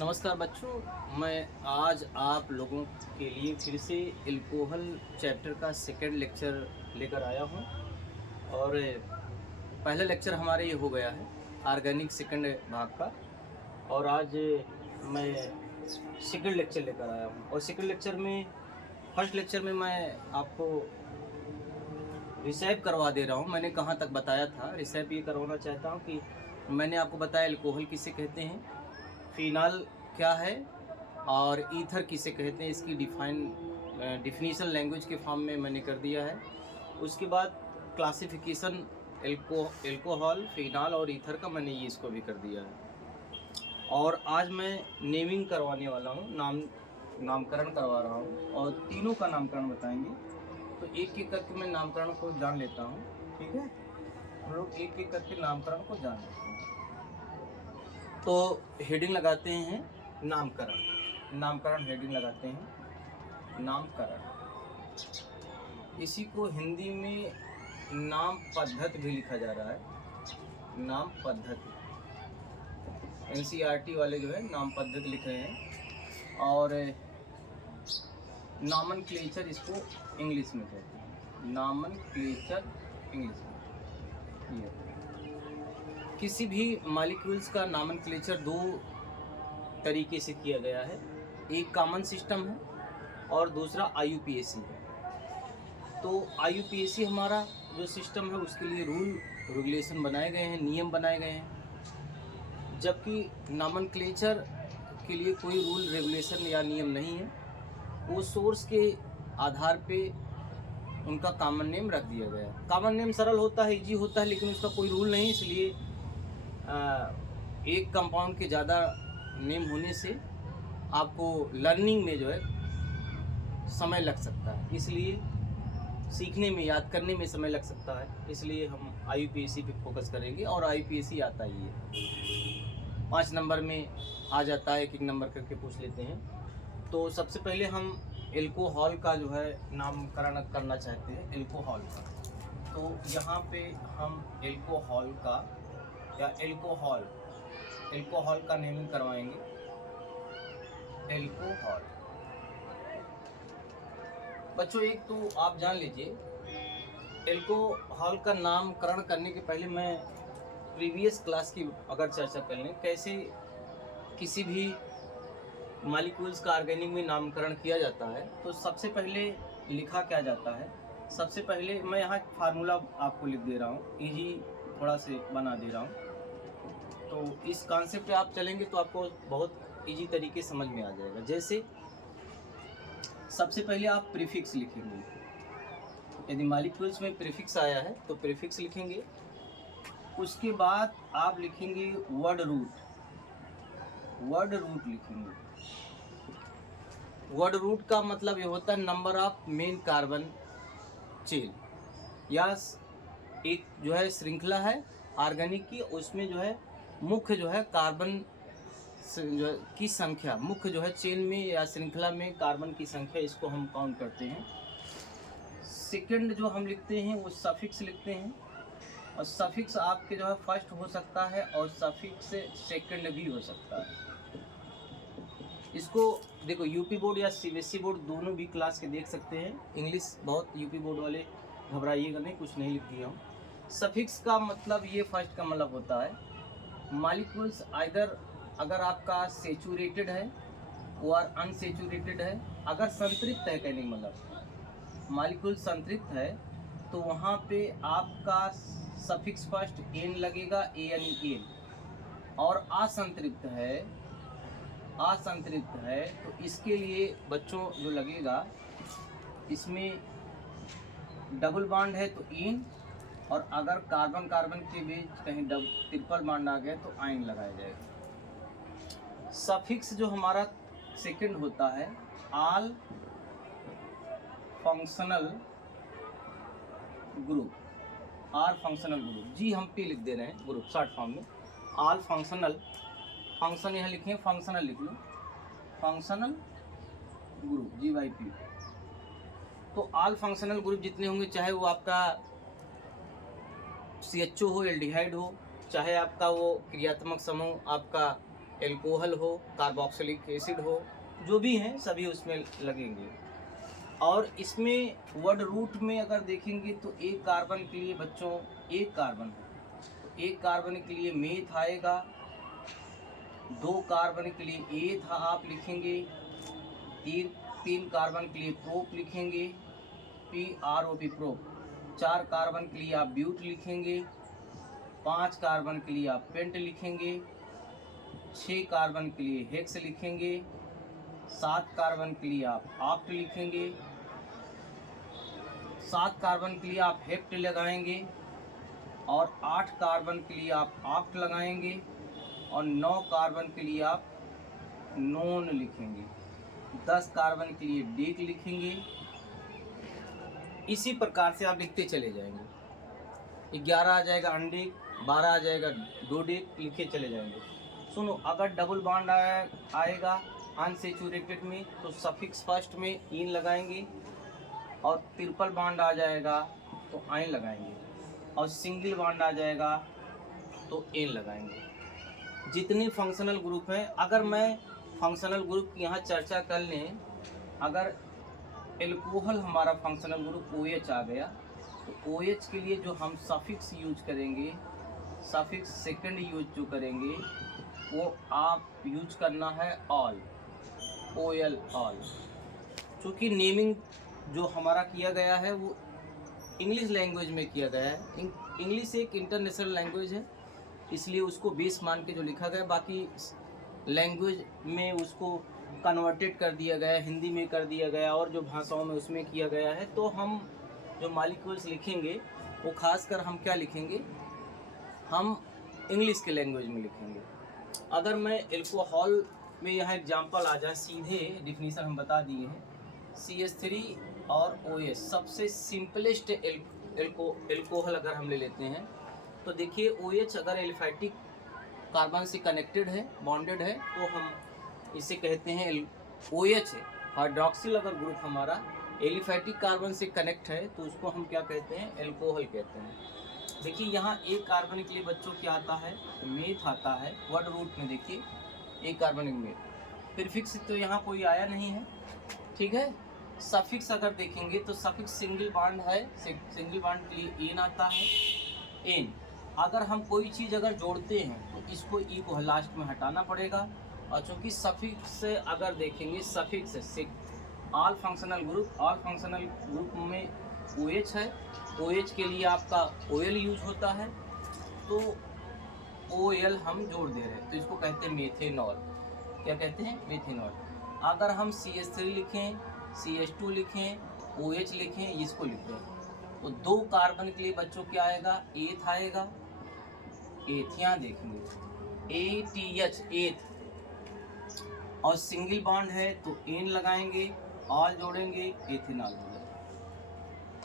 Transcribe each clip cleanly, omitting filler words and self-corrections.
नमस्कार बच्चों, मैं आज आप लोगों के लिए फिर से एल्कोहल चैप्टर का सेकेंड लेक्चर लेकर आया हूं। और पहला लेक्चर हमारे ये हो गया है ऑर्गेनिक सेकेंड भाग का, और आज मैं सेकेंड लेक्चर लेकर आया हूं। और सेकेंड लेक्चर में फर्स्ट लेक्चर में मैं आपको रिसैप करवा दे रहा हूं। मैंने कहाँ तक बताया था, रिसैप ये करवाना चाहता हूं कि मैंने आपको बताया एल्कोहल किसे कहते हैं, फिनाल क्या है और ईथर किसे कहते हैं, इसकी डिफिनीशन लैंग्वेज के फॉर्म में मैंने कर दिया है। उसके बाद क्लासिफिकेशन एल्कोहल, फिनाल और ईथर का मैंने ये इसको भी कर दिया है। और आज मैं नेमिंग करवाने वाला हूँ, नामकरण करवा रहा हूँ और तीनों का नामकरण बताएंगे। तो एक एक करके मैं नामकरण को जान लेता हूँ, ठीक है। हम लोग एक एक करके नामकरण को जान लेते हैं। तो हेडिंग लगाते हैं नामकरण हेडिंग लगाते हैं नामकरण। इसी को हिंदी में नाम पद्धति भी लिखा जा रहा है, नाम पद्धति। एनसीईआरटी वाले जो है नाम पद्धति लिख रहे हैं, और नॉमेनक्लेचर इसको इंग्लिश में कहते हैं, नॉमेनक्लेचर इंग्लिश में। ये किसी भी मॉलिक्यूल्स का नॉमेनक्लेचर दो तरीके से किया गया है, एक कॉमन सिस्टम है और दूसरा IUPAC है। तो IUPAC हमारा जो सिस्टम है उसके लिए रूल रेगुलेशन बनाए गए हैं, नियम बनाए गए हैं, जबकि नॉमेनक्लेचर के लिए कोई रूल रेगुलेशन या नियम नहीं है। वो सोर्स के आधार पे उनका कॉमन नेम रख दिया गया है। कॉमन नेम सरल होता है, इजी होता है, लेकिन उसका कोई रूल नहीं, इसलिए एक कंपाउंड के ज़्यादा नेम होने से आपको लर्निंग में जो है समय लग सकता है, इसलिए सीखने में, याद करने में समय लग सकता है। इसलिए हम IUPAC पे फोकस करेंगे, और IUPAC आता ही है 5 नंबर में आ जाता है, एक एक नंबर करके पूछ लेते हैं। तो सबसे पहले हम एल्कोहल का जो है नामकरण करना चाहते हैं, एल्कोहल का। तो यहाँ पे हम एल्कोहल का या एल्कोहल का नेमिंग करवाएंगे, एल्कोहल। बच्चों एक तो आप जान लीजिए, एल्कोहल का नामकरण करने के पहले मैं प्रीवियस क्लास की अगर चर्चा कर लें, कैसे किसी भी मॉलिक्यूल्स का ऑर्गेनिक में नामकरण किया जाता है। तो सबसे पहले लिखा क्या जाता है, सबसे पहले मैं यहाँ फार्मूला आपको लिख दे रहा हूँ, इजी थोड़ा से बना दे रहा हूँ। तो इस कॉन्सेप्ट पे आप चलेंगे तो आपको बहुत इजी तरीके समझ में आ जाएगा। जैसे सबसे पहले आप प्रीफिक्स लिखेंगे, यदि मॉलिक्यूल्स में प्रीफिक्स आया है तो प्रीफिक्स लिखेंगे। उसके बाद आप लिखेंगे वर्ड रूट लिखेंगे। वर्ड रूट का मतलब ये होता है number of main carbon chain, या एक जो है श्रृंखला है ऑर्गेनिक की, उसमें जो है मुख्य जो है कार्बन की संख्या, मुख्य जो है चेन में या श्रृंखला में कार्बन की संख्या, इसको हम काउंट करते हैं। सेकंड जो हम लिखते हैं वो सफिक्स लिखते हैं, और सफिक्स आपके जो है फर्स्ट हो सकता है और सफिक्स सेकंड भी हो सकता है। इसको देखो, यूपी बोर्ड या CBSE बोर्ड दोनों भी क्लास के देख सकते हैं। इंग्लिश बहुत यूपी बोर्ड वाले घबराइएगा नहीं, कुछ नहीं लिख दिया हूँ। सफिक्स का मतलब ये फर्स्ट का मतलब होता है मॉलिक्यूल्स आइदर, अगर आपका सेचुरेटेड है और अनसेचुरेटेड है, अगर संतृप्त है, कहने का मतलब मॉलिक्यूल संतृप्त है तो वहाँ पे आपका सफिक्स फर्स्ट एन लगेगा, ANEN। और असंतृप्त है तो इसके लिए बच्चों जो लगेगा, इसमें डबल बॉन्ड है तो इन, और अगर कार्बन कार्बन के बीच कहीं ट्रिपल बॉन्ड आ गया तो आइन लगाया जाएगा। सफिक्स जो हमारा सेकंड होता है, ऑल फंक्शनल ग्रुप, जी हम P लिख दे रहे हैं, ग्रुप शॉर्ट फॉर्म में। ऑल फंक्शनल, फंक्शन यहाँ लिखें, फंक्शनल लिख लो, फंक्शनल ग्रुप G/P। तो ऑल फंक्शनल ग्रुप जितने होंगे, चाहे वो आपका CHO हो, एल्डिहाइड हो, चाहे आपका वो क्रियात्मक समूह आपका एल्कोहल हो, कार्बोक्सिलिक एसिड हो, जो भी हैं सभी उसमें लगेंगे। और इसमें वर्ड रूट में अगर देखेंगे तो एक कार्बन के लिए बच्चों एक कार्बन है, तो एक कार्बन के लिए मेथ आएगा, 2 कार्बन के लिए एथ आप लिखेंगे, 3 कार्बन के लिए प्रोप लिखेंगे, PROP प्रोप, 4 कार्बन के लिए आप ब्यूट लिखेंगे, 5 कार्बन के लिए आप पेंट लिखेंगे, 6 कार्बन के लिए हेक्स लिखेंगे, 7 कार्बन के लिए आप ऑक्ट लिखेंगे, 7 कार्बन के लिए आप हेप्ट लगाएंगे, और 8 कार्बन के लिए आप ऑक्ट लगाएंगे, और 9 कार्बन के लिए आप नोन लिखेंगे, 10 कार्बन के लिए डेक लिखेंगे। इसी प्रकार से आप लिखते चले जाएंगे। 11 आ जाएगा अनडेक, 12 आ जाएगा दो डेक, लिखे चले जाएंगे। सुनो, अगर डबल बॉन्ड आएगा अनसेचुरेटेड में तो सफिक्स फर्स्ट में इन लगाएंगे, और ट्रिपल बॉन्ड आ जाएगा तो आइन लगाएंगे, और सिंगल बॉन्ड आ जाएगा तो एन लगाएंगे। जितने फंक्शनल ग्रुप हैं, अगर मैं फंक्शनल ग्रुप की यहाँ चर्चा कर लें, अगर एल्कोहल हमारा फंक्शनल ग्रुप OH आ गया, तो OH के लिए जो हम सफिक्स यूज करेंगे, सफिक्स सेकंड यूज जो करेंगे वो आप यूज करना है ऑल, OL ऑल। चूँकि नेमिंग जो हमारा किया गया है वो इंग्लिश लैंग्वेज में किया गया है, इंग्लिश एक इंटरनेशनल लैंग्वेज है, इसलिए उसको बेस मान के जो लिखा गया, बाकी लैंग्वेज में उसको कन्वर्टेड कर दिया गया, हिंदी में कर दिया गया, और जो भाषाओं में उसमें किया गया है। तो हम जो मॉलिक्यूल्स लिखेंगे वो खासकर हम क्या लिखेंगे, हम इंग्लिश के लैंग्वेज में लिखेंगे। अगर मैं एल्कोहल में यहाँ एग्जांपल आ जाए, सीधे डिफिनीशन हम बता दिए हैं, CH3 और OH सबसे सिंपलेस्ट एल्कोहल अगर हम ले लेते हैं, तो देखिए OH अगर एलिफैटिक कार्बन से कनेक्टेड है, बॉन्डेड है, तो हम इसे कहते हैं OH है। हाइड्रोक्सिल अगर ग्रुप हमारा एलिफैटिक कार्बन से कनेक्ट है तो उसको हम क्या कहते हैं, एल्कोहल कहते हैं। देखिए यहाँ एक कार्बन के लिए बच्चों क्या आता है, मेथ आता है। वर्ड रूट में देखिए एक कार्बन मेथ, प्रीफिक्स तो यहाँ कोई आया नहीं है, ठीक है। सफिक्स अगर देखेंगे तो सफिक्स सिंगल बॉन्ड है, सिंगल बॉन्ड के लिए एन आता है, एन। अगर हम कोई चीज़ अगर जोड़ते हैं तो इसको ई को लास्ट में हटाना पड़ेगा, और चूँकि सफिक्स से अगर देखेंगे, सफिक्स से ऑल फंक्शनल ग्रुप में OH है, OH के लिए आपका OL यूज होता है, तो OL हम जोड़ दे रहे हैं तो इसको कहते हैं मेथेनॉल। क्या कहते हैं, मेथेनॉल। अगर हम CH3 लिखें, CH2 लिखें, OH लिखें, इसको लिखें, तो 2 कार्बन के लिए बच्चों क्या आएगा, एथ आएगा, एथ यहाँ देखेंगे ATH, एथ, और सिंगल बॉन्ड है तो एन लगाएंगे, ऑल जोड़ेंगे, एथेनॉल हो जाएगा।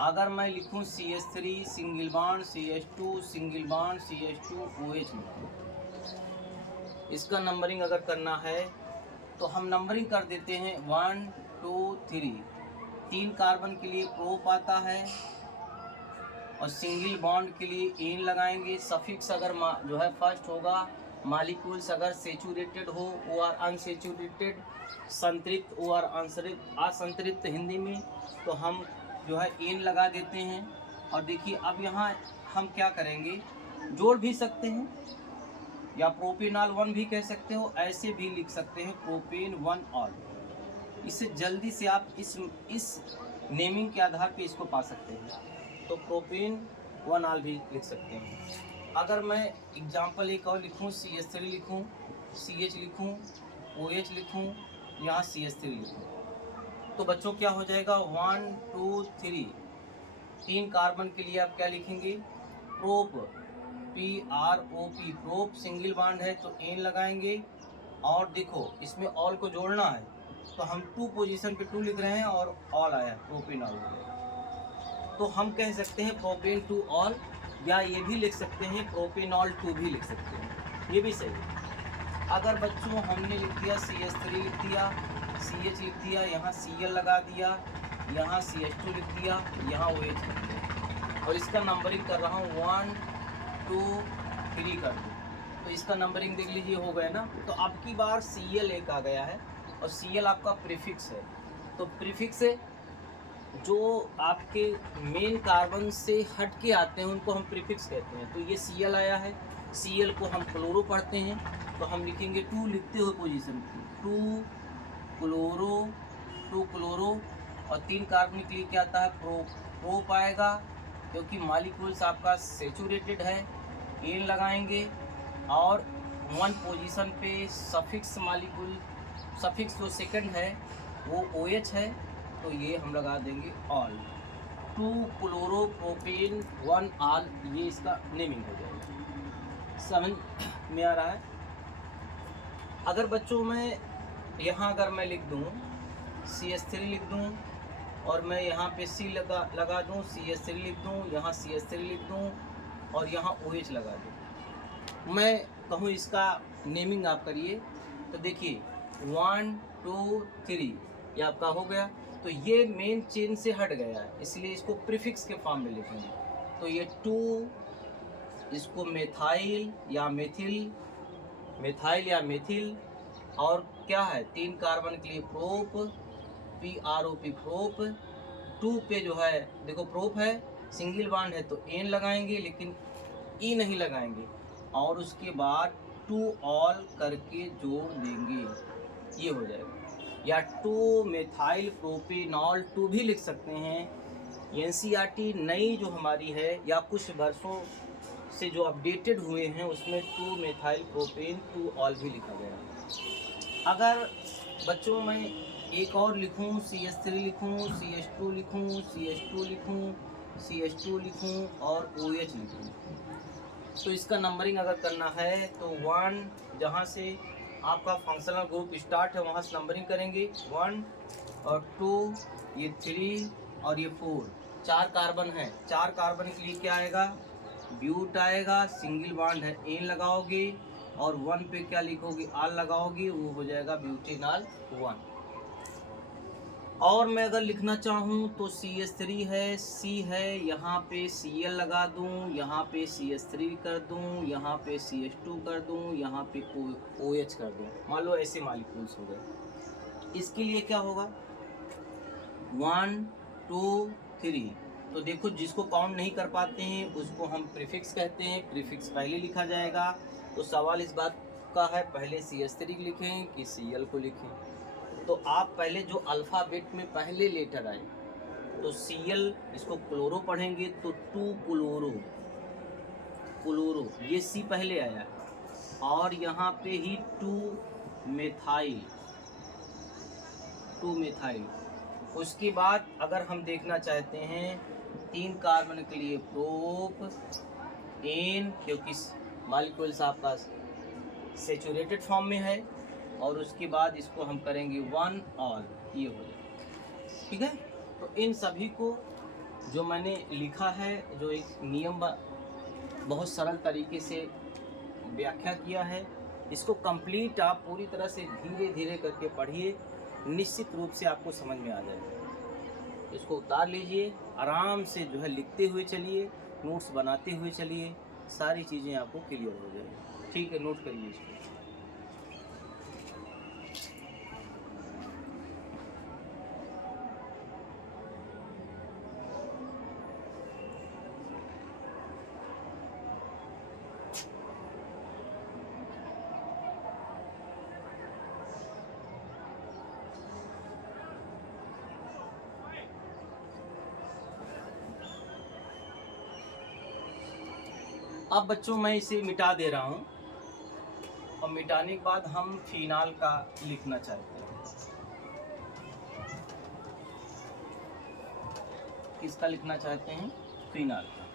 अगर मैं लिखूं CH3 single bond, CH2 single bond, CH2 OH लिखूं, इसका नंबरिंग अगर करना है तो हम नंबरिंग कर देते हैं 1 2 3। 3 कार्बन के लिए प्रोप आता है, और सिंगल बॉन्ड के लिए एन लगाएंगे। सफिक्स अगर जो है फर्स्ट होगा, मॉलिक्यूल्स अगर सेचुरेटेड हो और अनसेचुरेटेड, संतृप्त और असंतृप्त हिंदी में, तो हम जो है एन लगा देते हैं। और देखिए अब यहाँ हम क्या करेंगे, जोड़ भी सकते हैं, या प्रोपेनॉल 1 भी कह सकते हो, ऐसे भी लिख सकते हैं प्रोपेन 1 ऑल। इससे जल्दी से आप इस नेमिंग के आधार पे इसको पा सकते हैं, तो प्रोपेन 1 ऑल भी लिख सकते हैं। अगर मैं एग्जांपल एक और लिखूं, CH3 लिखूं, CH लिखूं, OH लिखूं, यहाँ CH3 लिखूं, तो बच्चों क्या हो जाएगा, 1 2 3। 3 कार्बन के लिए आप क्या लिखेंगे, prop, PROP, prop single bond है तो एन लगाएंगे। और देखो इसमें ऑल को जोड़ना है, तो हम 2 पोजीशन पे 2 लिख रहे हैं और ऑल आया, प्रोपेनॉल हो गया, तो हम कह सकते हैं प्रोपेन 2 ऑल, या ये भी लिख सकते हैं प्रोपेनॉल 2 भी लिख सकते हैं, ये भी सही है। अगर बच्चों हमने लिख दिया CH3 लिख दिया, CH लिख दिया, यहाँ Cl लगा दिया, यहाँ CH2 लिख दिया, यहाँ OH लिख दिया, और इसका नंबरिंग कर रहा हूँ 1 2 3 कर दूँ, तो इसका नंबरिंग देख लीजिए, हो गया ना। तो अब की बार Cl एक आ गया है और Cl आपका प्रीफिक्स है। तो प्रीफिक्स जो आपके मेन कार्बन से हट के आते हैं उनको हम प्रीफिक्स कहते हैं। तो ये Cl आया है, Cl को हम क्लोरो पढ़ते हैं, तो हम लिखेंगे 2 लिखते हुए पोजीशन 2 क्लोरो और 3 कार्बन के लिए क्या आता है, प्रोप आएगा, क्योंकि मॉलिक्यूल्स आपका सेचुरेटेड है, एन लगाएंगे और 1 पोजीशन पे सफिक्स मॉलिक्यूल, सफिक्स जो सेकंड है वो OH है, तो ये हम लगा देंगे ऑल। 2 क्लोरोप्रोपेन 1 ऑल, ये इसका नेमिंग हो जाएगा। समझ में आ रहा है? अगर बच्चों में यहाँ अगर मैं लिख दूँ CH3 लिख दूँ और मैं यहाँ पे C लगा दूँ, CH3 लिख दूँ, यहाँ CH3 लिख दूँ और यहाँ OH लगा दूँ, मैं कहूँ इसका नेमिंग आप करिए, तो देखिए 1 2 3 ये आपका हो गया। तो ये मेन चेन से हट गया है, इसलिए इसको प्रीफिक्स के फॉर्म में लिखेंगे। तो ये 2, इसको मेथाइल या मेथिल, मेथाइल या मेथिल, और क्या है 3 कार्बन के लिए प्रोप, PROP प्रोप। 2 पे जो है देखो प्रोप है, सिंगल बॉन्ड है तो एन लगाएंगे, लेकिन ई नहीं लगाएंगे, और उसके बाद 2 ऑल करके जोड़ देंगे, ये हो जाएगा। या 2 मेथाइल प्रोपेनॉल 2 भी लिख सकते हैं। NCERT नई जो हमारी है या कुछ वर्षों से जो अपडेटेड हुए हैं उसमें 2 मेथाइल प्रोपेन 2 ऑल भी लिखा गया। अगर बच्चों में एक और लिखूं, CH3 लिखूं, CH2 लिखूं, CH2 लिखूं, CH2 लिखूं और OH लिखूं, तो इसका नंबरिंग अगर करना है तो 1 जहाँ से आपका फंक्शनल ग्रुप स्टार्ट है वहाँ से नंबरिंग करेंगे, 1 और 2, ये 3 और ये 4, 4 कार्बन है। 4 कार्बन के लिए क्या आएगा, ब्यूट आएगा, सिंगल बॉन्ड है एन लगाओगे और 1 पे क्या लिखोगे, आल लगाओगे, वो हो जाएगा ब्यूटेनॉल 1। और मैं अगर लिखना चाहूँ तो CH3 है, C है, यहाँ पे Cl लगा दूँ, यहाँ पे CH3 कर दूँ, यहाँ पे CH2 कर दूँ, यहाँ पे OH कर दूँ, मान लो ऐसे मॉलिक्यूल्स हो गए। इसके लिए क्या होगा 1 2 3, तो देखो जिसको काउंट नहीं कर पाते हैं उसको हम प्रीफिक्स कहते हैं, प्रीफिक्स पहले लिखा जाएगा। तो सवाल इस बात का है पहले CH3 लिखें कि Cl को लिखें, तो आप पहले जो अल्फ़ाबेट में पहले लेटर आए, तो Cl इसको क्लोरो पढ़ेंगे तो 2 क्लोरो, ये C पहले आया, और यहाँ पे ही 2 मेथाइल, उसके बाद अगर हम देखना चाहते हैं 3 कार्बन के लिए प्रोप एन, क्योंकि मॉलिक्यूल्स आपका सेचुरेटेड फॉर्म में है, और उसके बाद इसको हम करेंगे 1 ऑल, ये हो जाएगा। ठीक है, तो इन सभी को जो मैंने लिखा है, जो एक नियम बहुत सरल तरीके से व्याख्या किया है, इसको कंप्लीट आप पूरी तरह से धीरे धीरे करके पढ़िए, निश्चित रूप से आपको समझ में आ जाएगा। इसको उतार लीजिए, आराम से जो है लिखते हुए चलिए, नोट्स बनाते हुए चलिए, सारी चीज़ें आपको क्लियर हो जाएगी। ठीक है, नोट करिए इसको। अब बच्चों मैं इसे मिटा दे रहा हूँ, और मिटाने के बाद हम फिनाल का लिखना चाहते हैं। किसका लिखना चाहते हैं, फिनाल का।